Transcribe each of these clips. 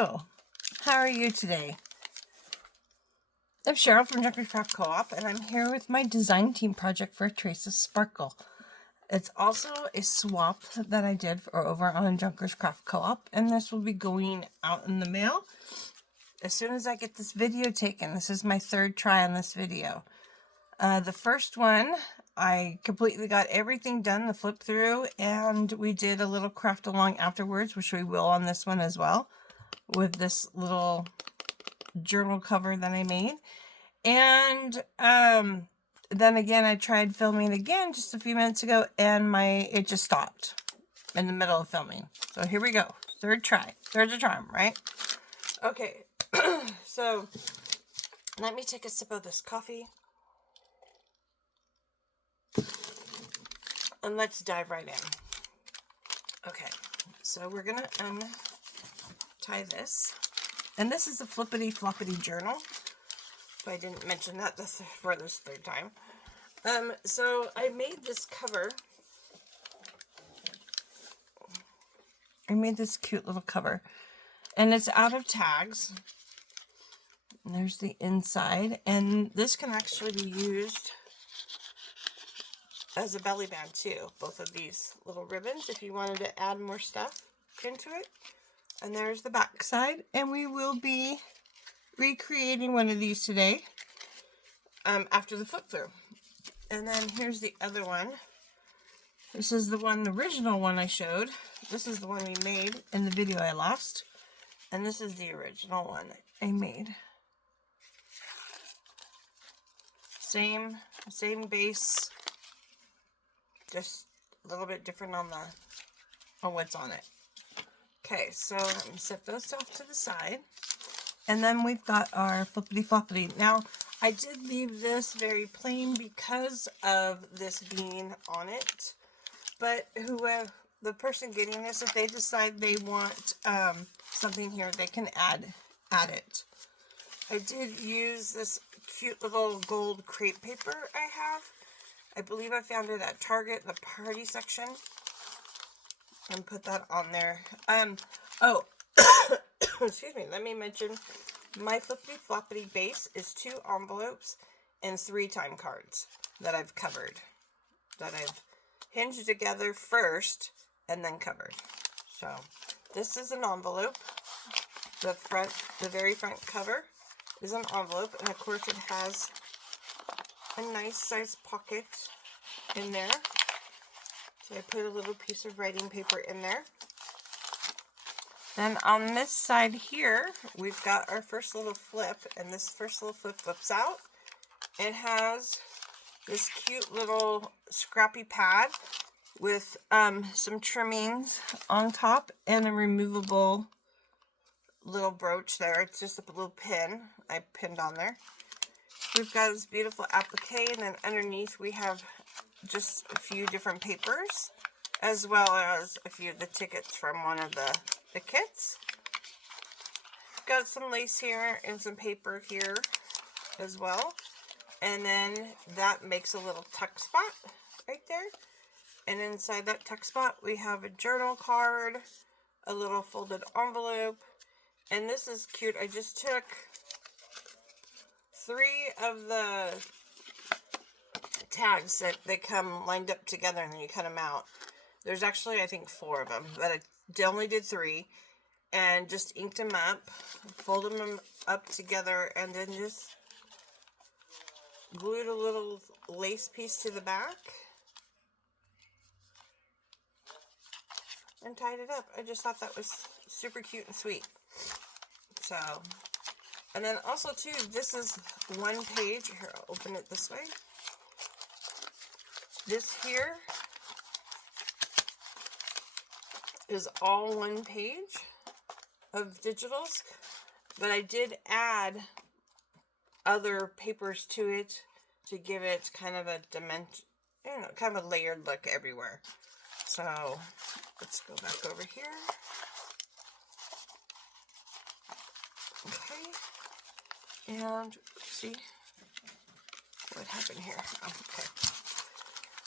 Hello, how are you today? I'm Cheryl from Junkers Craft Co-op, and I'm here with my design team project for Trace's Sparkle. It's also a swap that I did over on Junkers Craft Co-op, and this will be going out in the mail as soon as I get this video taken. This is my third try on this video. The first one, I completely got everything done, the flip through, and we did a little craft along afterwards, which we will on this one as well, with this little journal cover that I made. And then again, I tried filming again just a few minutes ago, and it just stopped in the middle of filming. So here we go. Third try. Third's a charm, right? Okay. So let me take a sip of this coffee. And let's dive right in. Okay. So we're going to untie this. And this is a Flippity floppity journal. If I didn't mention that for this third time. So I made this cover. I made this cute little cover. And it's out of tags. And there's the inside. And this can actually be used as a belly band too. Both of these little ribbons if you wanted to add more stuff into it. And there's the back side. And we will be recreating one of these today after the flip through. And then here's the other one. This is the original one I showed. This is the one we made in the video I lost. And this is the original one I made. Same base, just a little bit different on what's on it. Okay, so let me set those off to the side. And then we've got our flippity floppity. Now, I did leave this very plain because of this being on it. But the person getting this, if they decide they want something here, they can add it. I did use this cute little gold crepe paper I have. I believe I found it at Target, the party section. And put that on there. Oh, excuse me, let me mention, my flippity floppity base is 2 envelopes and 3 time cards that I've covered. That I've hinged together first and then covered. So, this is an envelope. The very front cover is an envelope, and of course it has a nice size pocket in there. So I put a little piece of writing paper in there. Then on this side here, we've got our first little flip, and this first little flip flips out. It has this cute little scrappy pad with some trimmings on top and a removable little brooch there. It's just a little pin I pinned on there. We've got this beautiful applique, and then underneath we have just a few different papers, as well as a few of the tickets from one of the kits. Got some lace here and some paper here as well. And then that makes a little tuck spot right there. And inside that tuck spot we have a journal card, a little folded envelope, and this is cute. I just took 3 of the tags that they come lined up together, and then you cut them out. There's actually, I think, 4 of them, but I only did 3, and just inked them up, folded them up together, and then just glued a little lace piece to the back and tied it up. I just thought that was super cute and sweet. So, and then also too, this is one page. Here, I'll open it this way. This here is all one page of digitals, but I did add other papers to it to give it kind of a dimension, kind of a layered look everywhere. So let's go back over here. Okay, and see what happened here. Oh, okay.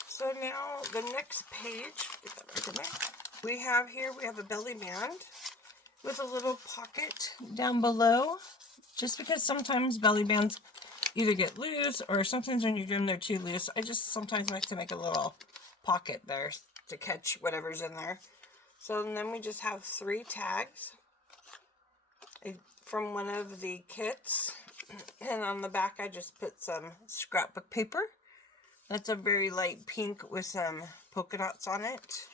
So now the next page, get that right in there. We have a belly band, with a little pocket down below, just because sometimes belly bands either get loose or sometimes when you do them they're too loose. I just sometimes like to make a little pocket there to catch whatever's in there. So then we just have 3 tags from one of the kits, and on the back I just put some scrapbook paper. That's a very light pink with some polka dots on it.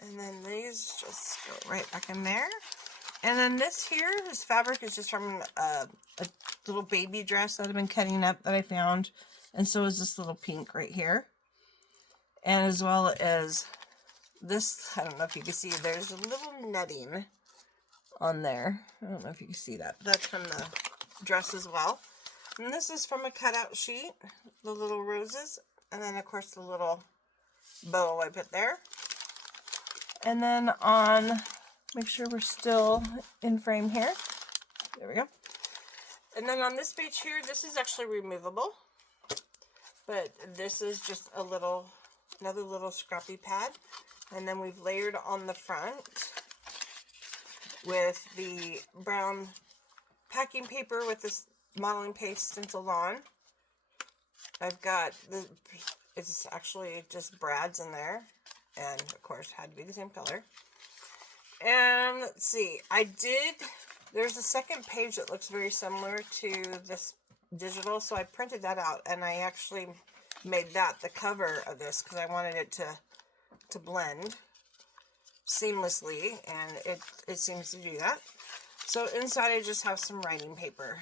And then these just go right back in there. And then this fabric is just from a little baby dress that I've been cutting up that I found. And so is this little pink right here. And as well as this, I don't know if you can see, there's a little netting on there. I don't know if you can see that. That's from the dress as well. And this is from a cutout sheet, the little roses. And then, of course, the little bow I put there. And then on, make sure we're still in frame here. There we go. And then on this page here, this is actually removable. But this is just another little scrappy pad. And then we've layered on the front with the brown packing paper with this modeling paste stenciled on. I've got it's actually just brads in there. And of course, had to be the same color. And let's see, there's a second page that looks very similar to this digital, so I printed that out, and I actually made that the cover of this because I wanted it to blend seamlessly, and it seems to do that. So inside I just have some writing paper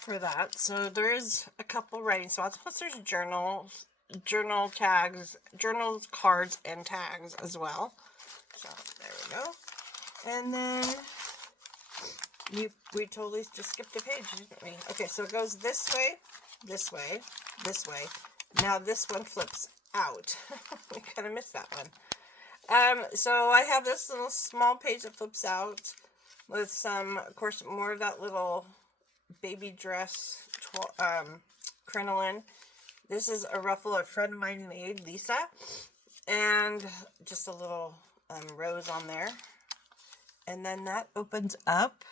for that. So there is a couple writing spots, plus there's journal tags, journals, cards, and tags as well. So there we go. And then we totally just skipped a page, didn't we? Okay, so it goes this way, this way, this way. Now this one flips out. We kind of missed that one. So I have this little small page that flips out with some, of course, more of that little baby dress crinoline. This is a ruffle a friend of mine made, Lisa, and just a little rose on there. And then that opens up,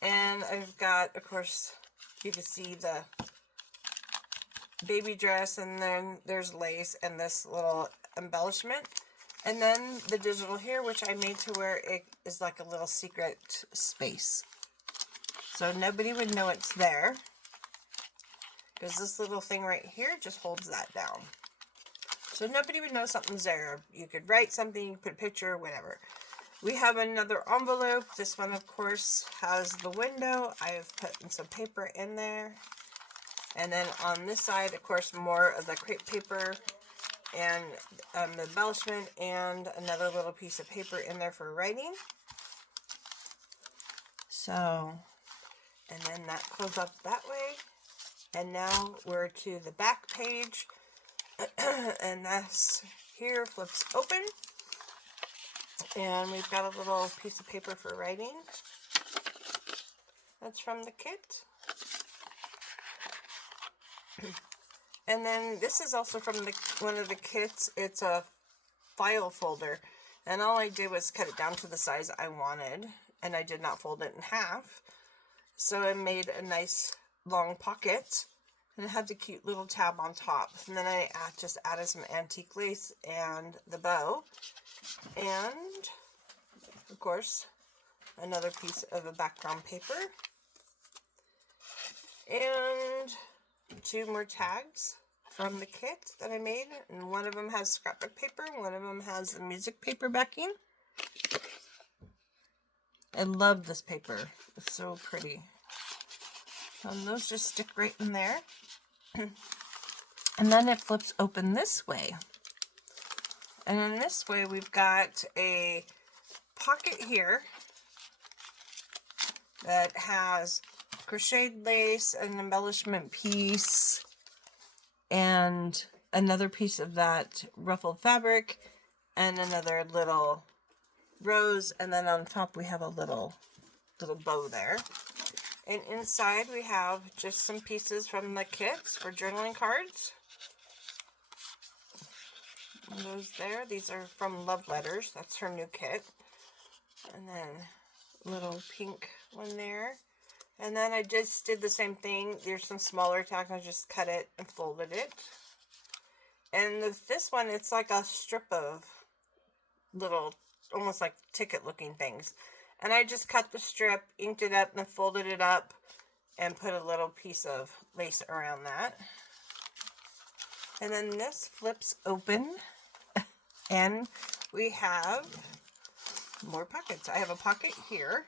and I've got, of course, you can see the baby dress, and then there's lace and this little embellishment. And then the digital here, which I made to where it is like a little secret space. So nobody would know it's there, because this little thing right here just holds that down. So nobody would know something's there. You could write something, you could put a picture, whatever. We have another envelope. This one, of course, has the window. I've put some paper in there. And then on this side, of course, more of the crepe paper and the embellishment and another little piece of paper in there for writing. So, and then that closes up that way. And now we're to the back page. And that's here, flips open. And we've got a little piece of paper for writing. That's from the kit. And then this is also from one of the kits. It's a file folder. And all I did was cut it down to the size I wanted. And I did not fold it in half. So I made a nice long pocket. And it had the cute little tab on top. And then I just added some antique lace and the bow. And, of course, another piece of a background paper. And 2 more tags from the kit that I made. And one of them has scrapbook paper. And one of them has the music paper backing. I love this paper. It's so pretty. And those just stick right in there. And then it flips open this way. And in this way, we've got a pocket here that has crocheted lace, an embellishment piece, and another piece of that ruffled fabric, and another little rose, and then on top we have a little bow there. And inside we have just some pieces from the kits for journaling cards. Those there. These are from Love Letters. That's her new kit. And then little pink one there. And then I just did the same thing. There's some smaller tags. I just cut it and folded it. And this one, it's like a strip of little, almost like ticket looking things. And I just cut the strip, inked it up, and then folded it up and put a little piece of lace around that. And then this flips open and we have more pockets. I have a pocket here,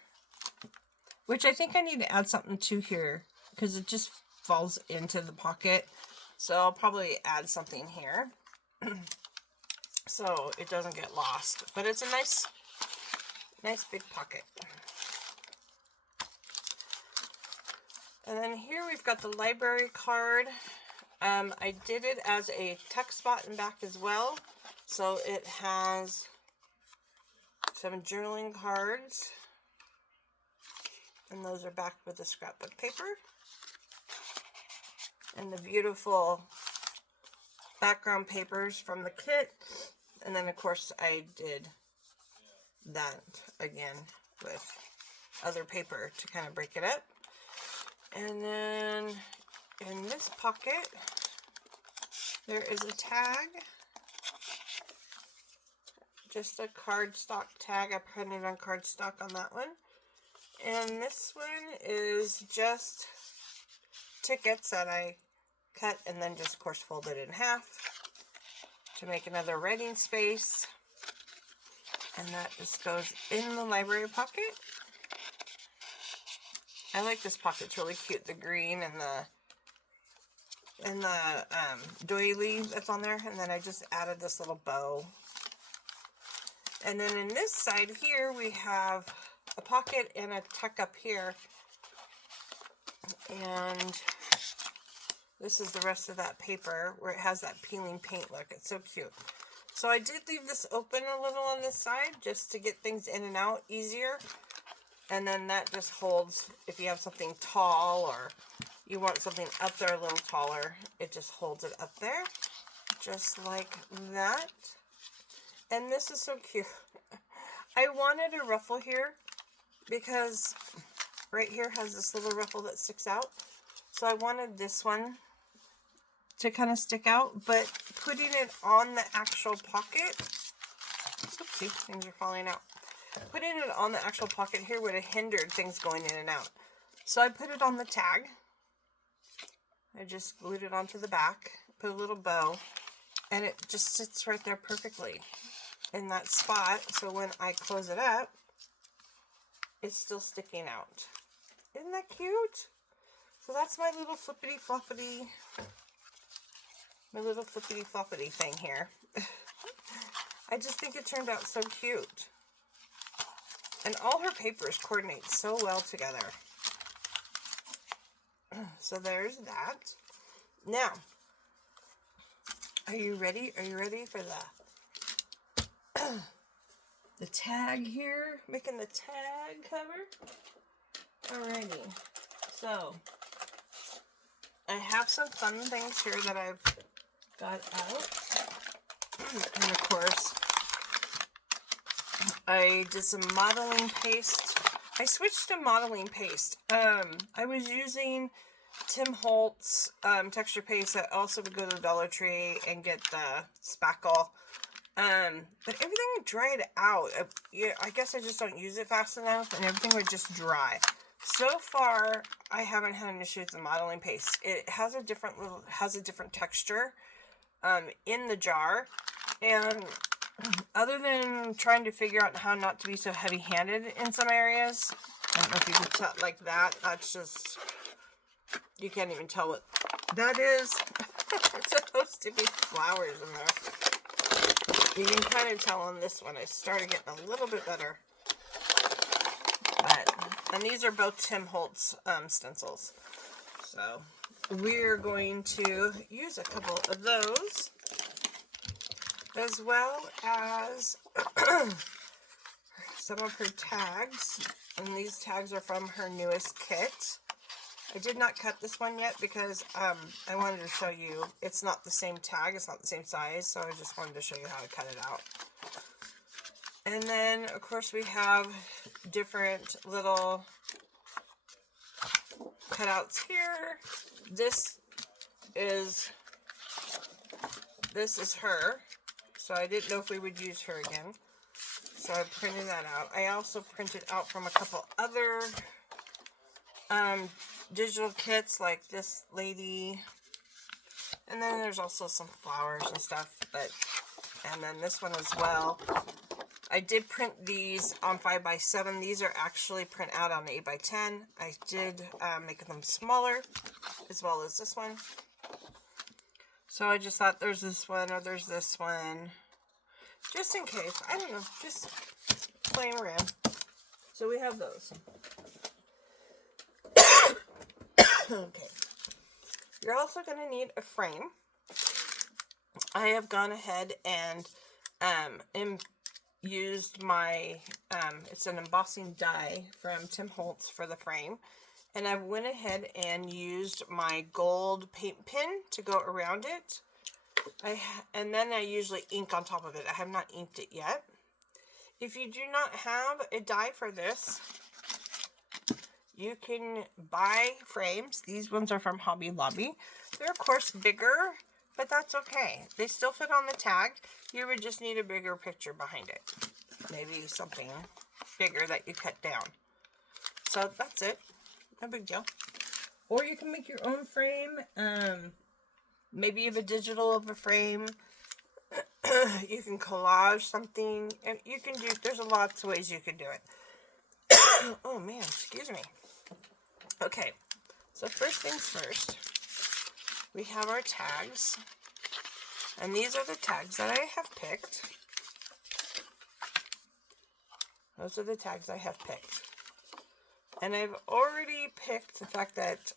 which I think I need to add something to here because it just falls into the pocket. So I'll probably add something here so it doesn't get lost. But it's a nice big pocket. And then here we've got the library card. I did it as a tuck spot in back as well. So it has some journaling cards. And those are backed with the scrapbook paper. And the beautiful background papers from the kit. And then, of course, I did that again with other paper to kind of break it up. And then in this pocket, there is a tag. Just a cardstock tag. I printed on cardstock on that one. And this one is just tickets that I cut and then just, of course, folded in half to make another writing space. And that just goes in the library pocket. I like this pocket. It's really cute. The green and the doily that's on there. And then I just added this little bow. And then in this side here, we have a pocket and a tuck up here. And this is the rest of that paper where it has that peeling paint look. It's so cute. So I did leave this open a little on this side just to get things in and out easier. And then that just holds, if you have something tall or you want something up there a little taller, it just holds it up there. Just like that. And this is so cute. I wanted a ruffle here because right here has this little ruffle that sticks out. So I wanted this one to kind of stick out, but putting it on the actual pocket, oopsie, things are falling out. Putting it on the actual pocket here would have hindered things going in and out. So I put it on the tag. I just glued it onto the back, put a little bow, and it just sits right there perfectly in that spot. So when I close it up, it's still sticking out. Isn't that cute? So that's my little flippity floppity thing here. I just think it turned out so cute. And all her papers coordinate so well together. So there's that. Now, are you ready? Are you ready for the tag here? Making the tag cover? Alrighty. So, I have some fun things here that I've got out. And of course, I did some modeling paste. I switched to modeling paste. I was using Tim Holtz texture paste. I also would go to the Dollar Tree and get the spackle. But everything would dried out. Yeah, I guess I just don't use it fast enough, and everything would just dry. So far, I haven't had an issue with the modeling paste. It has a different texture in the jar, and other than trying to figure out how not to be so heavy-handed in some areas, I don't know if you can tell like that. That's just, you can't even tell what that is. It's supposed to be flowers in there. You can kind of tell on this one. I started getting a little bit better. And these are both Tim Holtz stencils. So we're going to use a couple of those, as well as some of her tags. And these tags are from her newest kit. I did not cut this one yet because I wanted to show you it's not the same tag, it's not the same size, so I just wanted to show you how to cut it out. And then, of course, we have different little cutouts here. This is her, so I didn't know if we would use her again. So I printed that out. I also printed out from a couple other digital kits, like this lady. And then there's also some flowers and stuff, and then this one as well. I did print these on 5x7. These are actually print out on 8x10. I did make them smaller, as well as this one. So I just thought there's this one or there's this one, just in case. I don't know, just playing around. So we have those. Okay. You're also going to need a frame. I have gone ahead and used my, it's an embossing die from Tim Holtz for the frame. And I went ahead and used my gold paint pen to go around it. And then I usually ink on top of it. I have not inked it yet. If you do not have a die for this, you can buy frames. These ones are from Hobby Lobby. They're, of course, bigger, but that's okay. They still fit on the tag. You would just need a bigger picture behind it. Maybe something bigger that you cut down. So that's it. No big deal. Or you can make your own frame. Maybe you have a digital of a frame. You can collage something. You can do, there's lots of ways you can do it. Oh man, excuse me. Okay, so first things first, we have our tags. And these are the tags that I have picked. Those are the tags I have picked. And I've already picked the fact that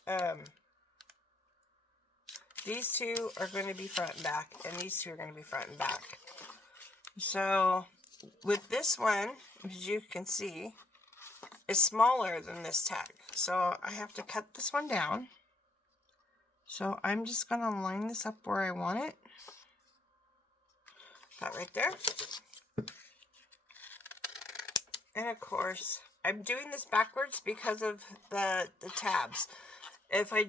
these two are going to be front and back, and these two are going to be front and back. So with this one, as you can see, is smaller than this tag. So I have to cut this one down. So I'm just going to line this up where I want it. That right there. And of course, I'm doing this backwards because of the tabs. If I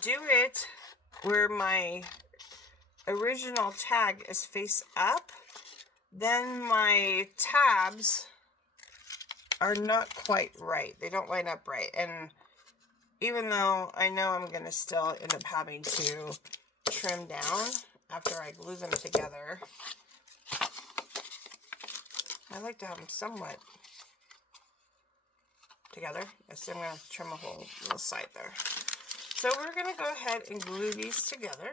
do it where my original tag is face up, then my tabs are not quite right. They don't line up right. And even though I know I'm going to still end up having to trim down after I glue them together, I like to have them somewhat together. So I'm going to trim a whole little side there. So we're going to go ahead and glue these together.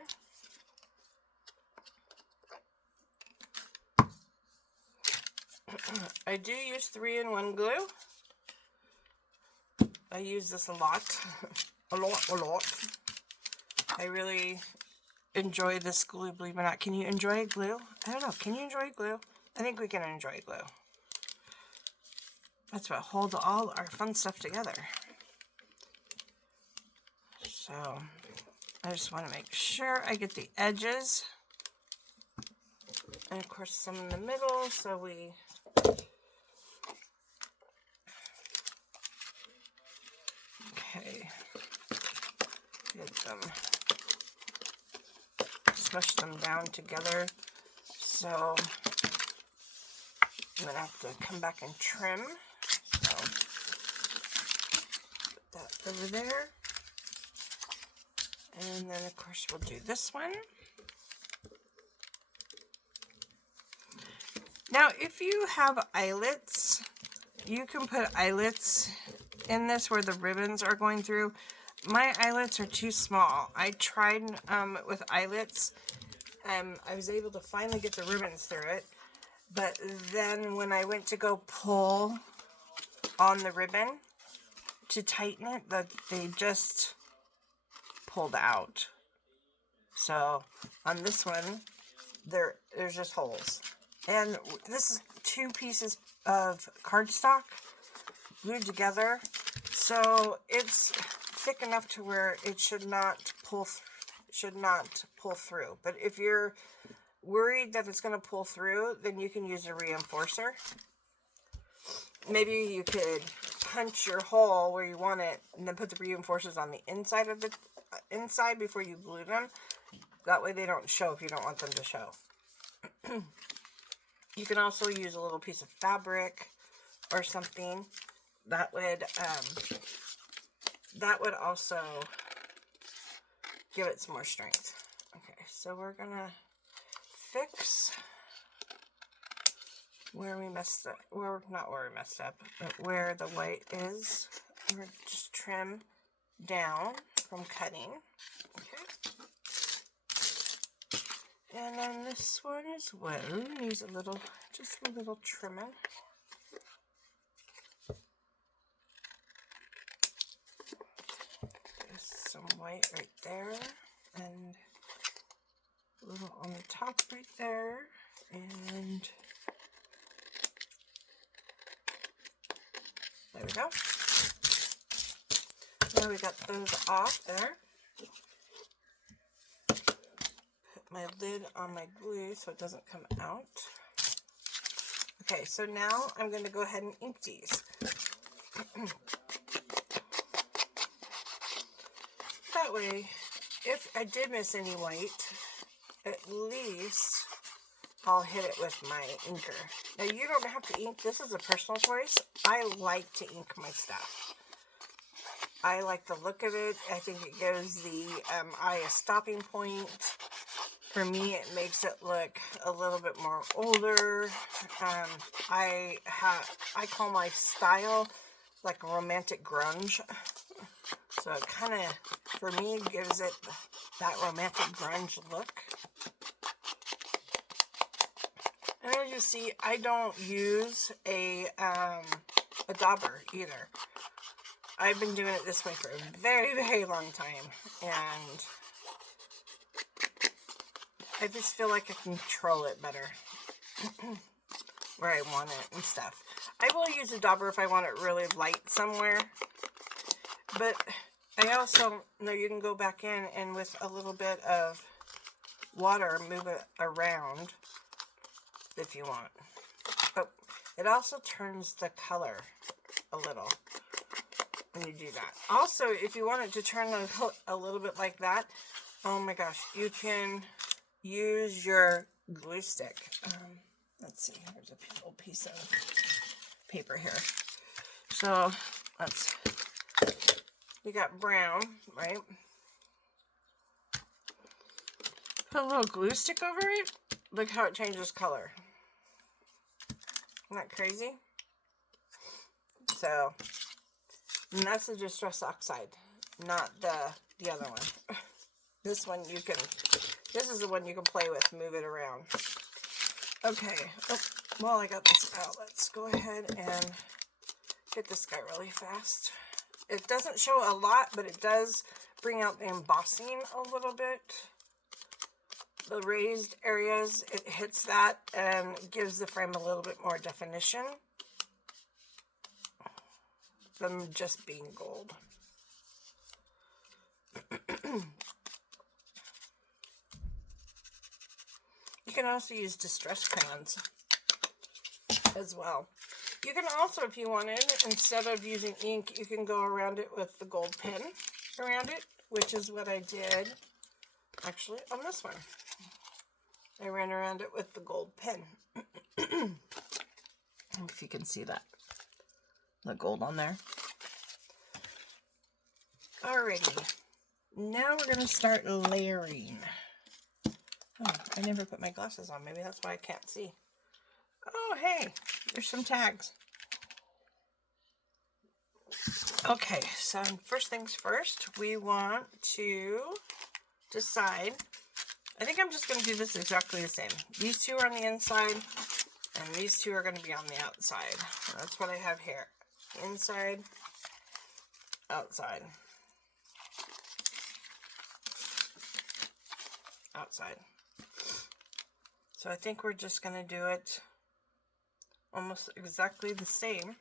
I do use 3-in-1 glue. I use this a lot. a lot. I really enjoy this glue, believe it or not. Can you enjoy glue? I don't know. Can you enjoy glue? I think we can enjoy glue. That's what holds all our fun stuff together. So I just want to make sure I get the edges. And of course some in the middle, so we get them, smush them down together. So I'm going to have to come back and trim. So put that over there. And then of course we'll do this one. Now if you have eyelets, you can put eyelets in this where the ribbons are going through. My eyelets are too small. I tried with eyelets. I was able to finally get the ribbons through it. But then when I went to go pull on the ribbon to tighten it, they just pulled out. So on this one, there's just holes. And this is 2 pieces of cardstock glued together. So it's thick enough to where it should not pull through. But if you're worried that it's going to pull through, then you can use a reinforcer. Maybe you could punch your hole where you want it and then put the reinforcers on the inside of the inside before you glue them. That way they don't show if you don't want them to show. You can also use a little piece of fabric or something. That would also give it some more strength. Okay, so we're gonna fix where we messed up, not where we messed up, but where the white is. We're just trim down from cutting. Okay. And then this one as well needs just a little trimming. There's some white right there, and a little on the top right there, and there we go. Now we got those off there. Put my lid on my glue so it doesn't come out. Okay, so now I'm going to go ahead and ink these. That way, if I did miss any white, at least I'll hit it with my inker. Now, you don't have to ink. This is a personal choice. I like to ink my stuff. I like the look of it. I think it gives the eye a stopping point. For me, it makes it look a little bit more older. I call my style like romantic grunge. So it kind of, for me, gives it that romantic grunge look. And as you see, I don't use a dauber either. I've been doing it this way for a very, very long time. And I just feel like I can control it better where I want it and stuff. I will use a dauber if I want it really light somewhere. But I also know you can go back in and with a little bit of water, move it around if you want. But it also turns the color a little when you do that. Also, if you want it to turn a little bit like that, oh my gosh, you can use your glue stick. Let's see, there's a little piece of paper here. So we got brown, right? Put a little glue stick over it. Look how it changes color. Isn't that crazy? So, and that's the Distress Oxide, not the other one. This one this is the one you can play with, move it around. Okay, well I got this out. Let's go ahead and get this guy really fast. It doesn't show a lot, but it does bring out the embossing a little bit. The raised areas, it hits that and gives the frame a little bit more definition than just being gold. You can also use distress crayons as well. You can also, if you wanted, instead of using ink, you can go around it with the gold pen around it, which is what I did actually on this one. I ran around it with the gold pen. If you can see that, the gold on there. Alrighty, now we're going to start layering. Oh, I never put my glasses on. Maybe that's why I can't see. Oh, hey, there's some tags. Okay, so first things first, we want to decide. I think I'm just going to do this exactly the same. These two are on the inside, and these two are going to be on the outside. That's what I have here. Inside, outside. Outside. So I think we're just going to do it almost exactly the same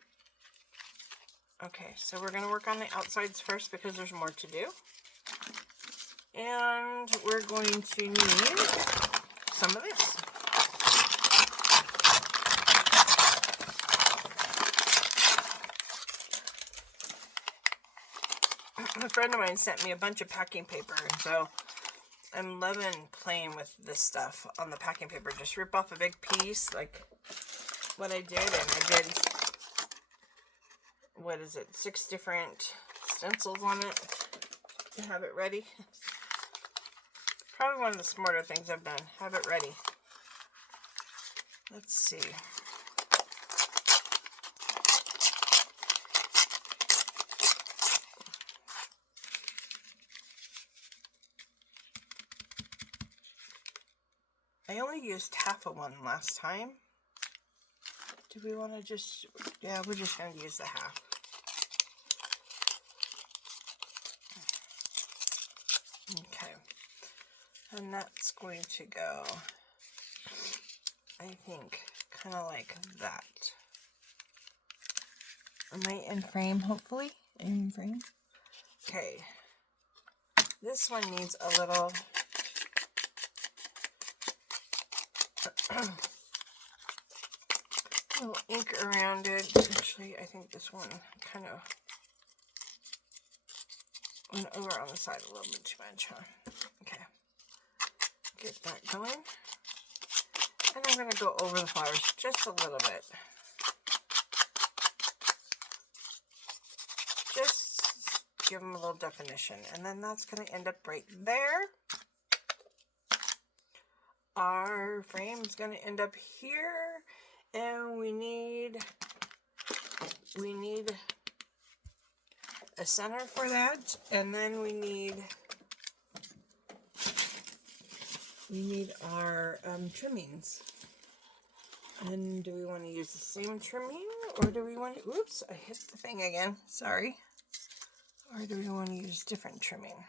Okay, so we're going to work on the outsides first because there's more to do. And we're going to need some of this. A friend of mine sent me a bunch of packing paper, and so I'm loving playing with this stuff on the packing paper. Just rip off a big piece, like what I did, and I did, what is it, 6 different stencils on it to have it ready. Probably one of the smarter things I've done. Have it ready. Let's see. I only used half of one last time. Do we want to just, yeah, we're just going to use the half. Okay. And that's going to go, I think, kind of like that. Am I in frame, hopefully? In frame? Okay. This one needs a little little ink around it. Actually, I think this one kind of went over on the side a little bit too much, huh? Okay. Get that going. And I'm going to go over the flowers just a little bit. Just give them a little definition. And then that's going to end up right there. Our frame is going to end up here. And we need a center for that, and then we need our trimmings. And do we want to use the same trimming, or do we want to, oops, I hit the thing again, sorry. Or do we want to use different trimming?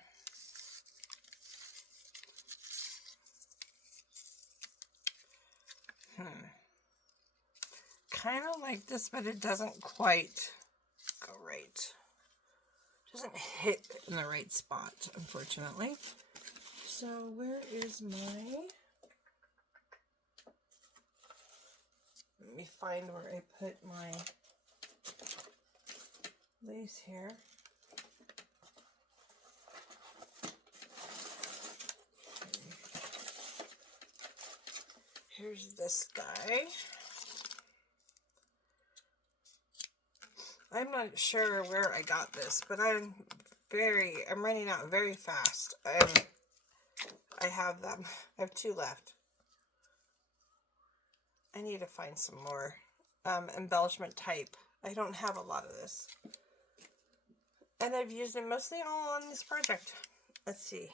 Kind of like this, but it doesn't quite go right. Doesn't hit in the right spot, unfortunately. So where is my, let me find where I put my lace here. Here's this guy. I'm not sure where I got this, but I'm running out very fast. I have them. I have 2 left. I need to find some more embellishment type. I don't have a lot of this. And I've used it mostly all on this project. Let's see.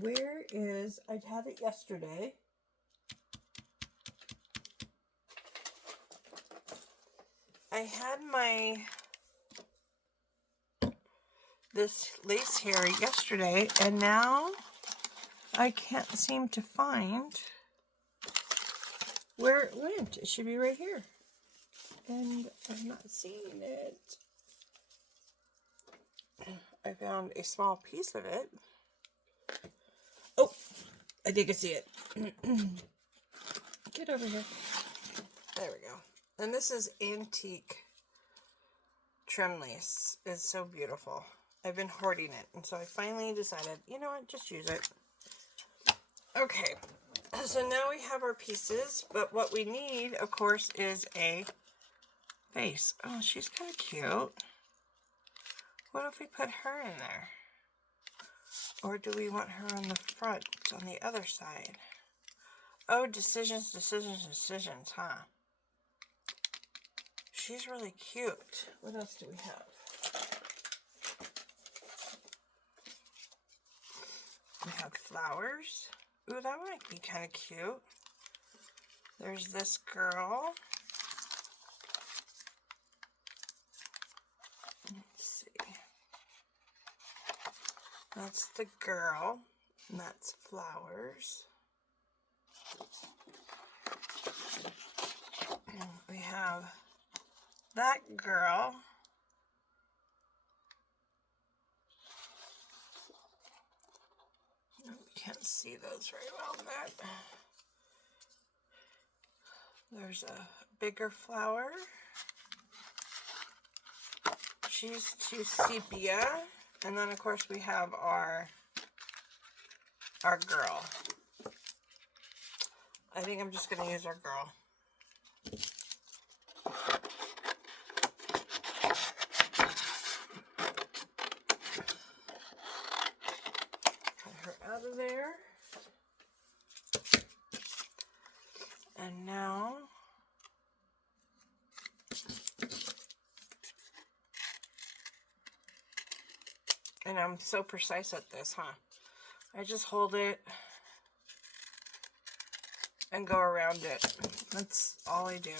Where is, I had it yesterday. I had this lace here yesterday, and now I can't seem to find where it went. It should be right here. And I'm not seeing it. I found a small piece of it. Oh, I think I see it. Get over here. There we go. And this is antique trim lace. It's so beautiful. I've been hoarding it, and so I finally decided, you know what, just use it. Okay, so now we have our pieces, but what we need, of course, is a face. Oh, she's kind of cute. What if we put her in there? Or do we want her on the front, on the other side? Oh, decisions, decisions, decisions, huh? She's really cute. What else do we have? We have flowers. Ooh, that might be kind of cute. There's this girl. Let's see. That's the girl. And that's flowers. And we have that girl. can't see those very well in that. There's a bigger flower. She's to sepia. And then of course we have our girl. I think I'm just going to use our girl. Cut her out of there. And now and I'm so precise at this, huh? I just hold it and go around it. That's all I do.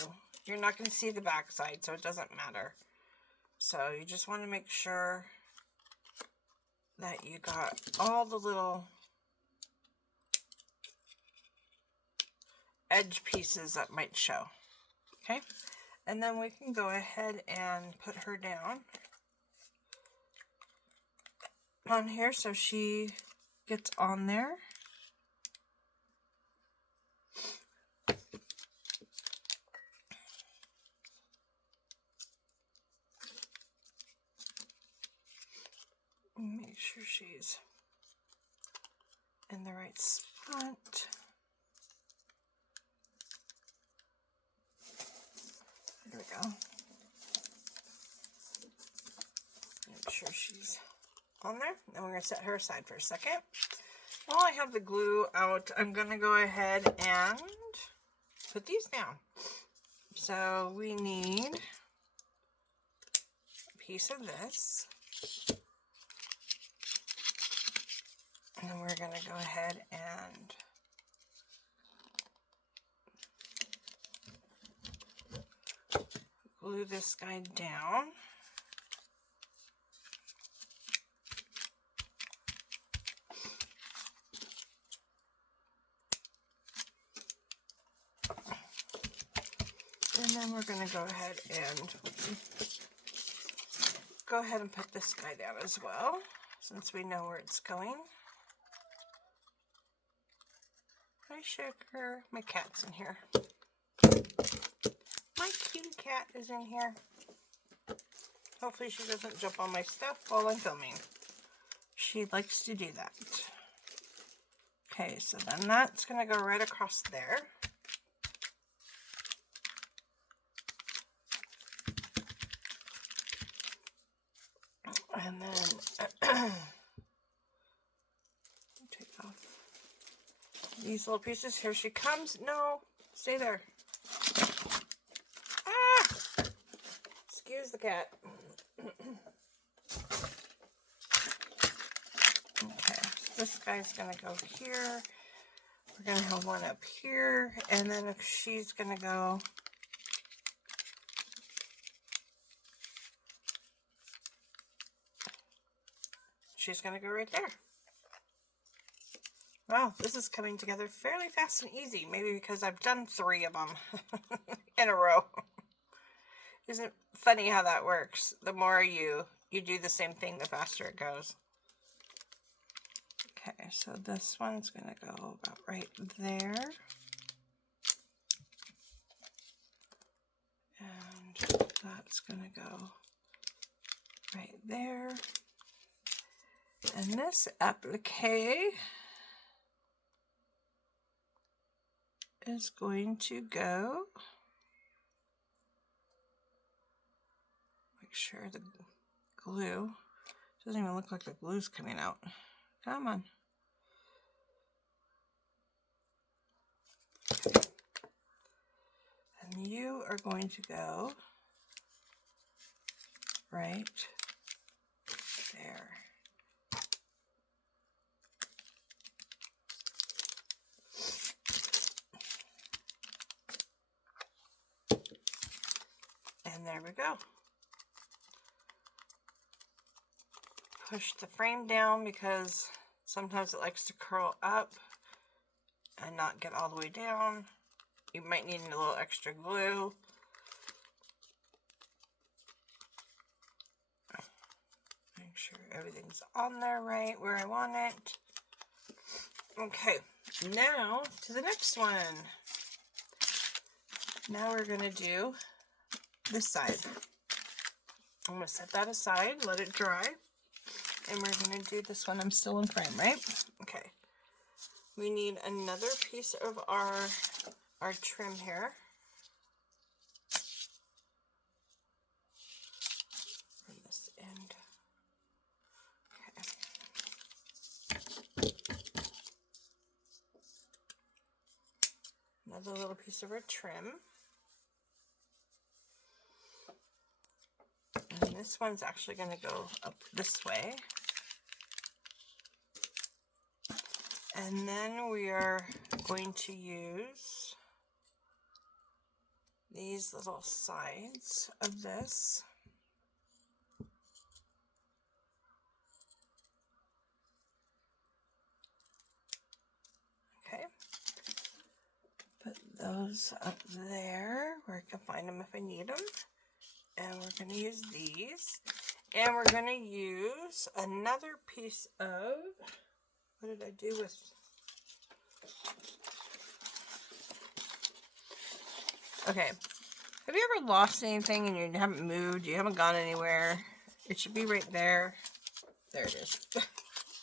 You're not going to see the back side, so it doesn't matter. So you just want to make sure that you got all the little edge pieces that might show. Okay? And then we can go ahead and put her down on here so she gets on there. Make sure she's in the right spot. There we go. Make sure she's on there. Then we're going to set her aside for a second. While I have the glue out, I'm going to go ahead and put these down. So we need a piece of this. And then we're going to go ahead and glue this guy down. And then we're going to go ahead and put this guy down as well, since we know where it's going. Hi, Sugar. My cat's in here. My cute cat is in here. Hopefully she doesn't jump on my stuff while I'm filming. She likes to do that. Okay, so then that's going to go right across there. And then take off these little pieces. Here she comes. No, stay there. Ah! Excuse the cat. Okay, so this guy's going to go here. We're going to have one up here. And then if she's going to go... She's going to go right there. Wow, this is coming together fairly fast and easy. Maybe because I've done 3 of them in a row. Isn't it funny how that works? The more you do the same thing, the faster it goes. Okay, so this one's going to go about right there. And that's going to go right there. And this applique is going to go, make sure the glue, doesn't even look like the glue's coming out. Come on. Okay. And you are going to go right there. And there we go. Push the frame down because sometimes it likes to curl up and not get all the way down. You might need a little extra glue. Make sure everything's on there right where I want it. Okay, now to the next one. Now we're going to do this side. I'm going to set that aside, let it dry, and we're going to do this one. I'm still in frame, right? Okay. We need another piece of our trim here. From this end. Okay. Another little piece of our trim. And this one's actually going to go up this way. And then we are going to use these little sides of this. Okay. Put those up there where I can find them if I need them. And we're going to use these. And we're going to use another piece of, what did I do with, okay. Have you ever lost anything and you haven't moved, you haven't gone anywhere? It should be right there. There it is.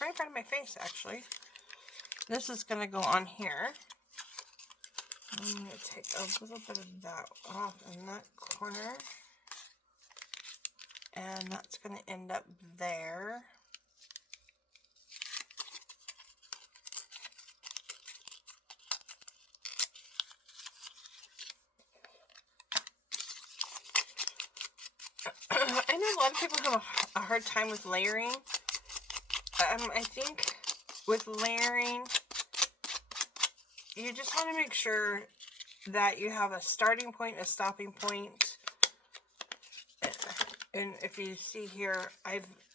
Right in front of my face, actually. This is going to go on here. I'm going to take a little bit of that off in that corner. And that's going to end up there. I know a lot of people have a hard time with layering. I think with layering, you just want to make sure that you have a starting point, a stopping point. And if you see here,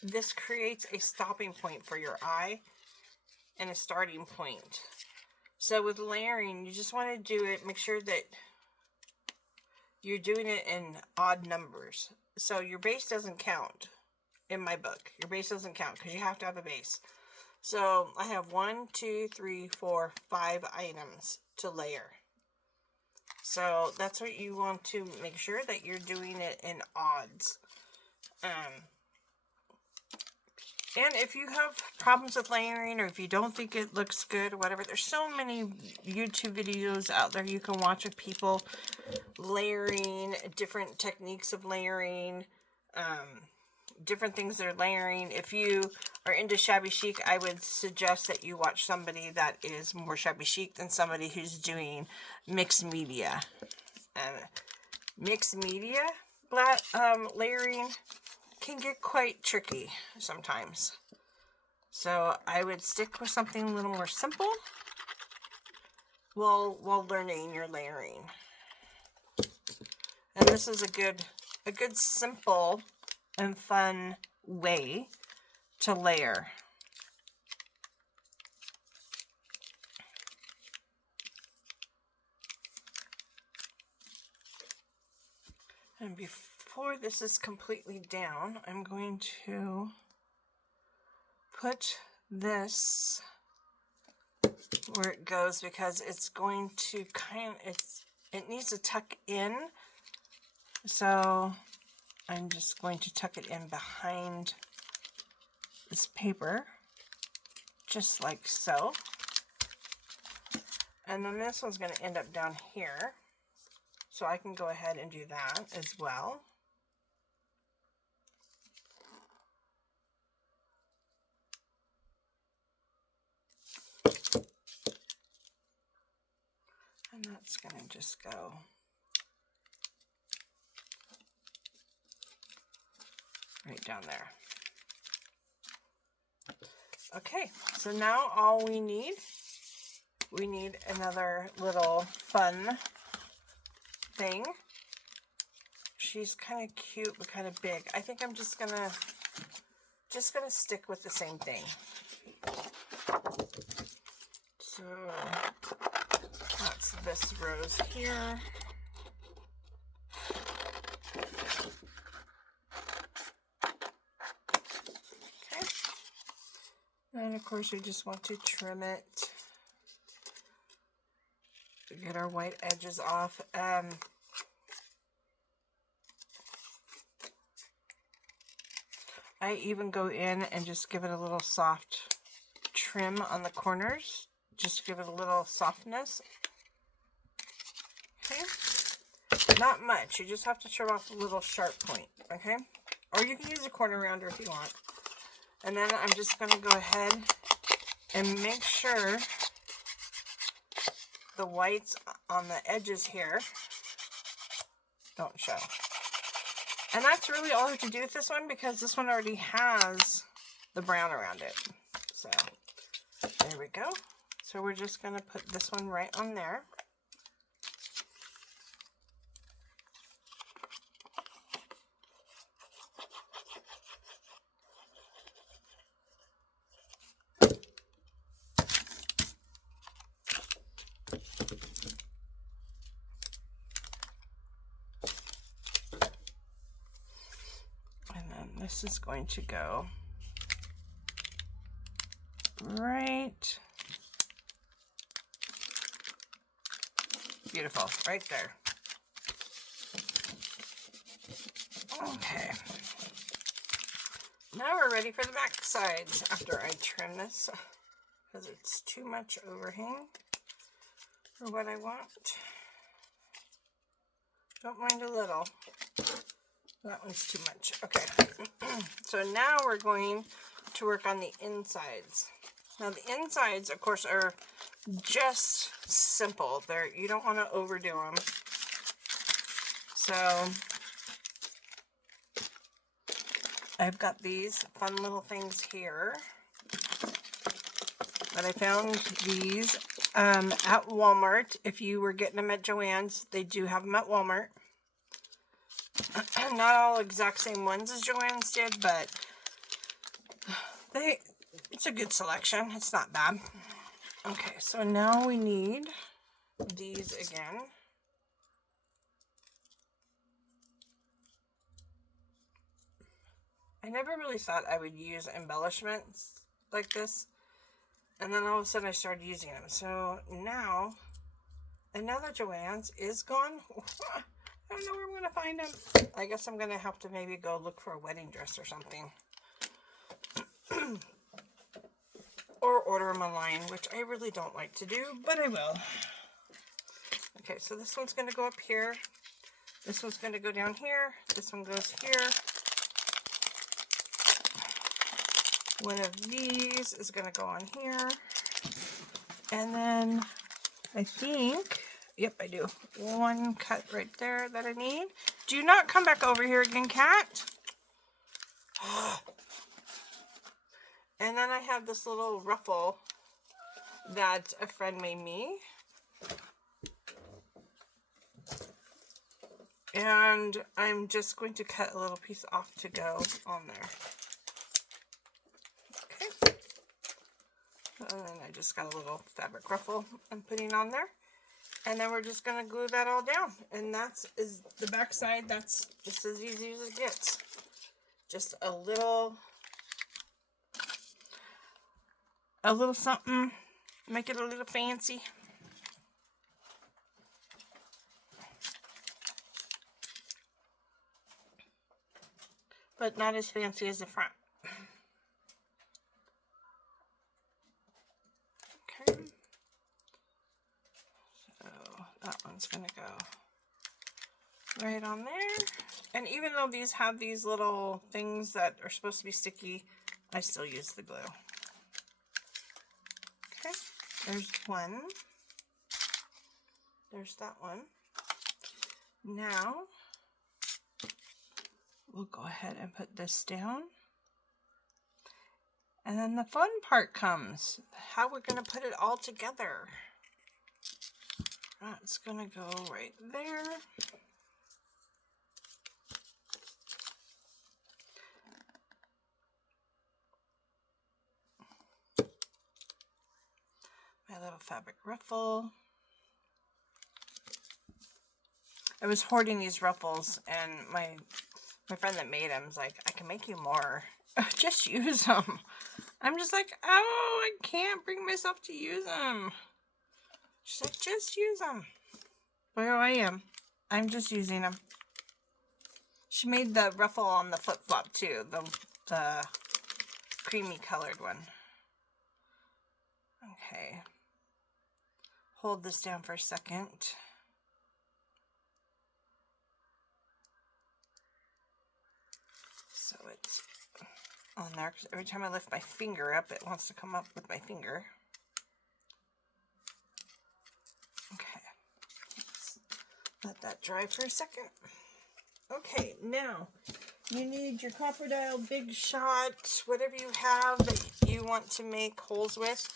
this creates a stopping point for your eye and a starting point. So with layering, you just want to do it, make sure that you're doing it in odd numbers. So your base doesn't count in my book. Your base doesn't count because you have to have a base. So I have 1, 2, 3, 4, 5 items to layer. So that's what you want to make sure that you're doing it in odds. And if you have problems with layering, or if you don't think it looks good or whatever, there's so many YouTube videos out there you can watch of people layering, different techniques of layering, different things they're layering. If you are into shabby chic, I would suggest that you watch somebody that is more shabby chic than somebody who's doing mixed media. Mixed media layering can get quite tricky sometimes. So I would stick with something a little more simple while learning your layering. And this is a good simple and fun way to layer. And before this is completely down, I'm going to put this where it goes, because it's going to it needs to tuck in. So I'm just going to tuck it in behind this paper, just like so. And then this one's going to end up down here. So I can go ahead and do that as well. And that's going to just go right down there. Okay, so now all we need another little fun thing. She's kind of cute but kind of big. I think I'm just gonna stick with the same thing. So that's this rose here. Okay. And of course we just want to trim it get our white edges off. I even go in and just give it a little soft trim on the corners, just to give it a little softness. Okay, not much. You just have to trim off a little sharp point. Okay, or you can use a corner rounder if you want. And then I'm just going to go ahead and make sure the whites on the edges here don't show. And that's really all I have to do with this one, because this one already has the brown around it. So there we go. So we're just going to put this one right on there. This is going to go right, beautiful, right there. Okay, now we're ready for the back sides after I trim this, because it's too much overhang for what I want. Don't mind a little. That one's too much. Okay, so now we're going to work on the insides. Now the insides, of course, are just simple. You don't want to overdo them. So I've got these fun little things here that I found these at Walmart. If you were getting them at Joann's, they do have them at Walmart. Not all exact same ones as Joann's did, but it's a good selection. It's not bad. Okay, so now we need these again. I never really thought I would use embellishments like this, and then all of a sudden I started using them. So now, and now that Joann's is gone, I don't know where I'm going to find them. I guess I'm going to have to maybe go look for a wedding dress or something. Or order them online, which I really don't like to do, but I will. Okay, so this one's going to go up here. This one's going to go down here. This one goes here. One of these is going to go on here. And then I think, yep, I do. One cut right there that I need. Do not come back over here again, cat. And then I have this little ruffle that a friend made me. And I'm just going to cut a little piece off to go on there. Okay. And then I just got a little fabric ruffle I'm putting on there. And then we're just going to glue that all down. And that's the back side. That's just as easy as it gets. Just a little something. Make it a little fancy. But not as fancy as the front. Okay. So that one's going to go right on there. And even though these have these little things that are supposed to be sticky, I still use the glue. Okay, there's one. There's that one. Now, we'll go ahead and put this down. And then the fun part comes, how we're going to put it all together. That's going to go right there. My little fabric ruffle. I was hoarding these ruffles, and my friend that made them was like, I can make you more. Just use them. I'm just like, oh, I can't bring myself to use them. She's like, just use them. Well, I am. I'm just using them. She made the ruffle on the flip-flop too, the creamy colored one. Okay. Hold this down for a second. So it's on there, because every time I lift my finger up, it wants to come up with my finger. Okay. Let's let that dry for a second. Okay, now you need your copper dial, Big Shot, whatever you have that you want to make holes with.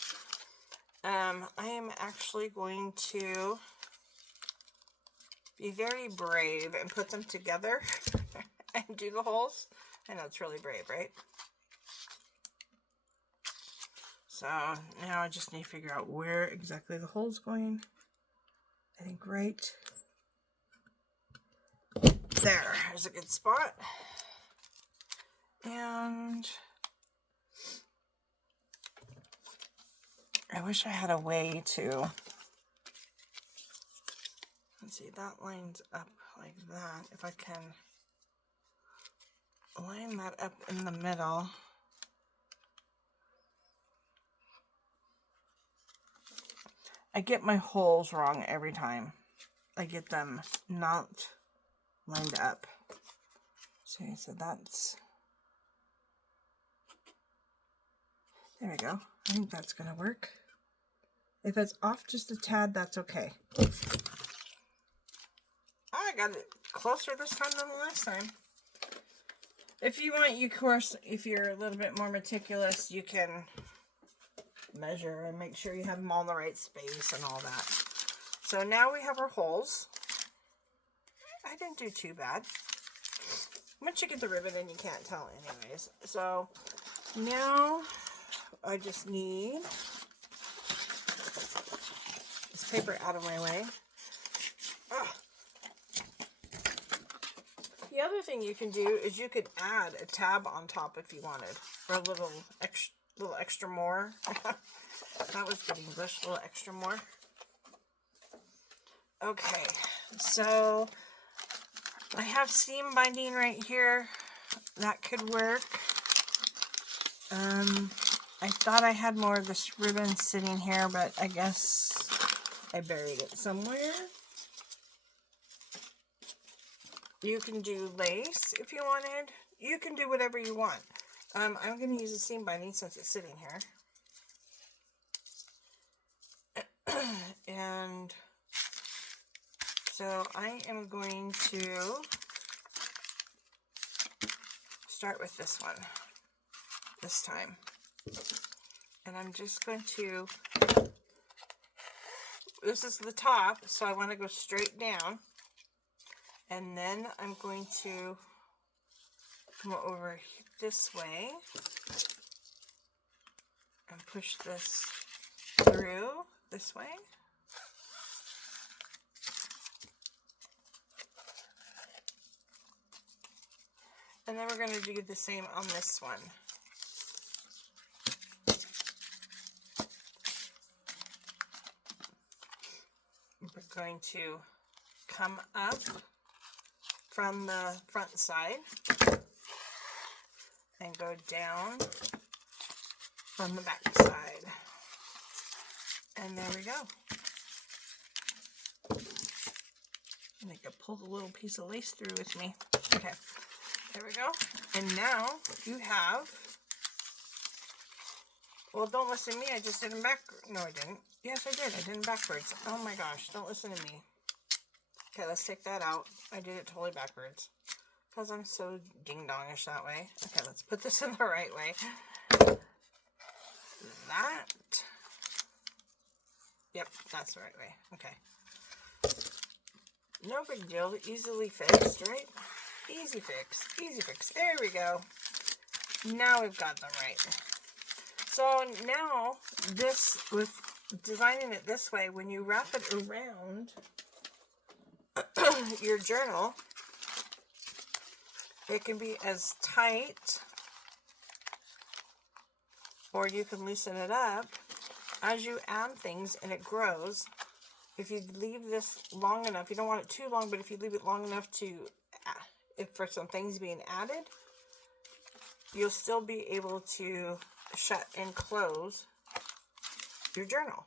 I am actually going to be very brave and put them together and do the holes. I know it's really brave, right? So now I just need to figure out where exactly the hole's going. I think right there's a good spot. And I wish I had a way to, let's see, that lines up like that. If I can line that up in the middle. I get my holes wrong every time. I get them not lined up. So that's, there we go. I think that's gonna work. If it's off just a tad, that's okay. I got it closer this time than the last time. If you want, of course, if you're a little bit more meticulous, you can measure and make sure you have them all in the right space and all that. So now we have our holes. I didn't do too bad. Once you get the ribbon in, you can't tell anyways. So now I just need this paper out of my way. Ugh. The other thing you can do is you could add a tab on top if you wanted, or a little extra more. That was good English, a little extra more. Okay, so I have seam binding right here. That could work. I thought I had more of this ribbon sitting here, but I guess I buried it somewhere. You can do lace if you wanted. You can do whatever you want. I'm going to use a seam binding since it's sitting here. And so I am going to start with this one this time. And I'm just going to, this is the top, so I want to go straight down. And then I'm going to come over this way and push this through this way. And then we're going to do the same on this one. We're going to come up from the front side and go down from the back side. And there we go. I think I pulled a little piece of lace through with me. Okay, there we go. And now you have, well, don't listen to me, I just did them backwards. No, I didn't. Yes, I did. I did them backwards. Oh my gosh, don't listen to me. Okay, let's take that out. I did it totally backwards because I'm so ding-dongish that way. Okay, let's put this in the right way. That. Yep, that's the right way. Okay. No big deal. Easily fixed, right? Easy fix. Easy fix. There we go. Now we've got them right. So now this, with designing it this way, when you wrap it around your journal, it can be as tight, or you can loosen it up as you add things and it grows. if you leave this long enough, you don't want it too long, but if you leave it long enough to, if for some things being added, you'll still be able to shut and close your journal.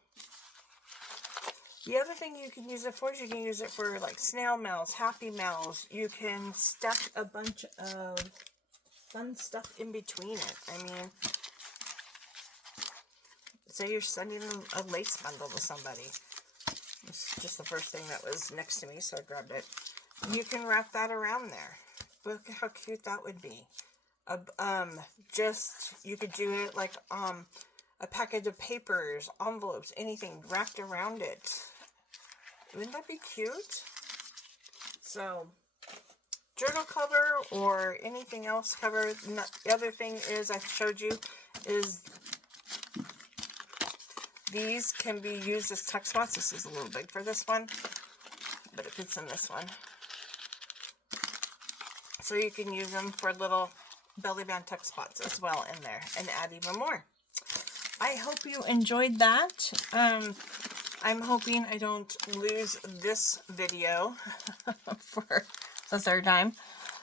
The other thing you can use it for is you can use it for like snail mails, happy mails. You can stack a bunch of fun stuff in between it. I mean, say you're sending a lace bundle to somebody. It's just the first thing that was next to me, so I grabbed it. You can wrap that around there. Look how cute that would be. You could do it like a package of papers, envelopes, anything wrapped around it. Wouldn't that be cute? So, journal cover or anything else cover. The other thing is I showed you is these can be used as tuck spots. This is a little big for this one, but it fits in this one. So you can use them for little belly band tuck spots as well in there and add even more. I hope you enjoyed that. I'm hoping I don't lose this video for the third time.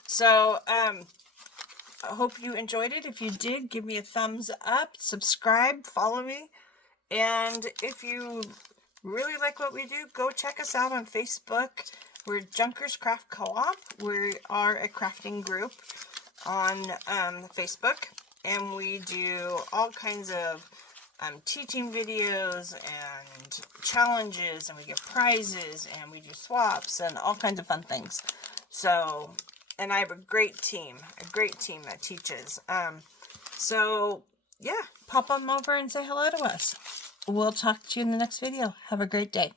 So, I hope you enjoyed it. If you did, give me a thumbs up, subscribe, follow me. And if you really like what we do, go check us out on Facebook. We're Junkers Craft Co-op. We are a crafting group on Facebook. And we do all kinds of teaching videos and challenges, and we give prizes, and we do swaps and all kinds of fun things. So, and I have a great team that teaches. So yeah, pop on over and say hello to us. We'll talk to you in the next video. Have a great day.